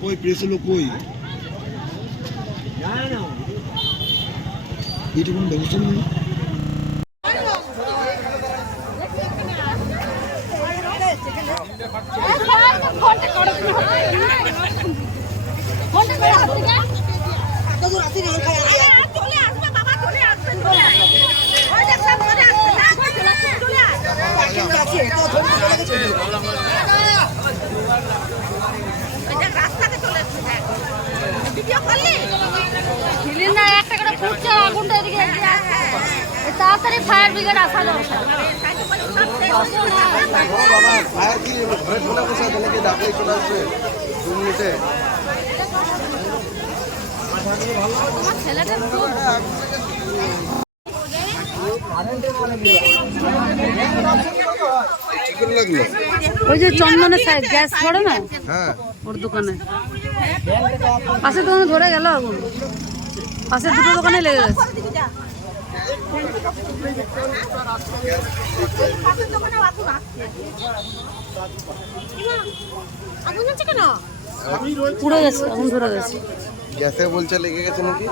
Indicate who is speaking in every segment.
Speaker 1: কই লোক কই এটা কোনো ব্যবস্থা নেই
Speaker 2: সিলিন্ডার একটা করে ফুটছে আগুনটা এদিকে তাড়াতাড়ি ফায়ার ব্রিগেড আসা দরকার
Speaker 3: ফায়ার কি ঘরে বসে নাকি ডাকলেই চলে আসবে দু মিনিটে
Speaker 2: আমার ছেলেটা খুব
Speaker 3: কি করে লাগল
Speaker 4: ওই যে চন্দনের সাইড গ্যাস পড়ে না?
Speaker 3: হ্যাঁ।
Speaker 4: ওর দোকানে। পাশের দোকানে ধরে গেল আগুন। পাশের দুটো দোকানে লেগে গেছে। পুড়ে গেছে ধরে গেছে।
Speaker 3: গ্যাসে বলছে লেগে গেছে নাকি?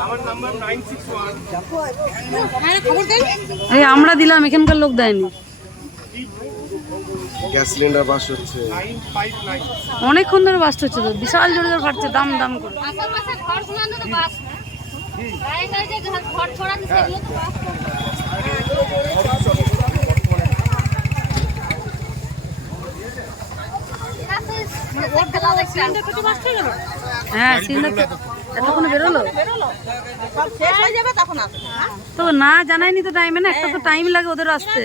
Speaker 4: এই আমরা দিলাম এখানকার লোক দেয়নি।
Speaker 3: গ্যাস সিলিন্ডার বাস হচ্ছে।
Speaker 4: অনেকক্ষণ ধরে বাস্ট হচ্ছে তো বিশাল জোরে জোরে ফাটছে দাম দাম করে। হ্যাঁ এতক্ষণে বেরোলো? তো না জানাইনি তো টাইমে না, একটা তো টাইম লাগে ওদের আসতে।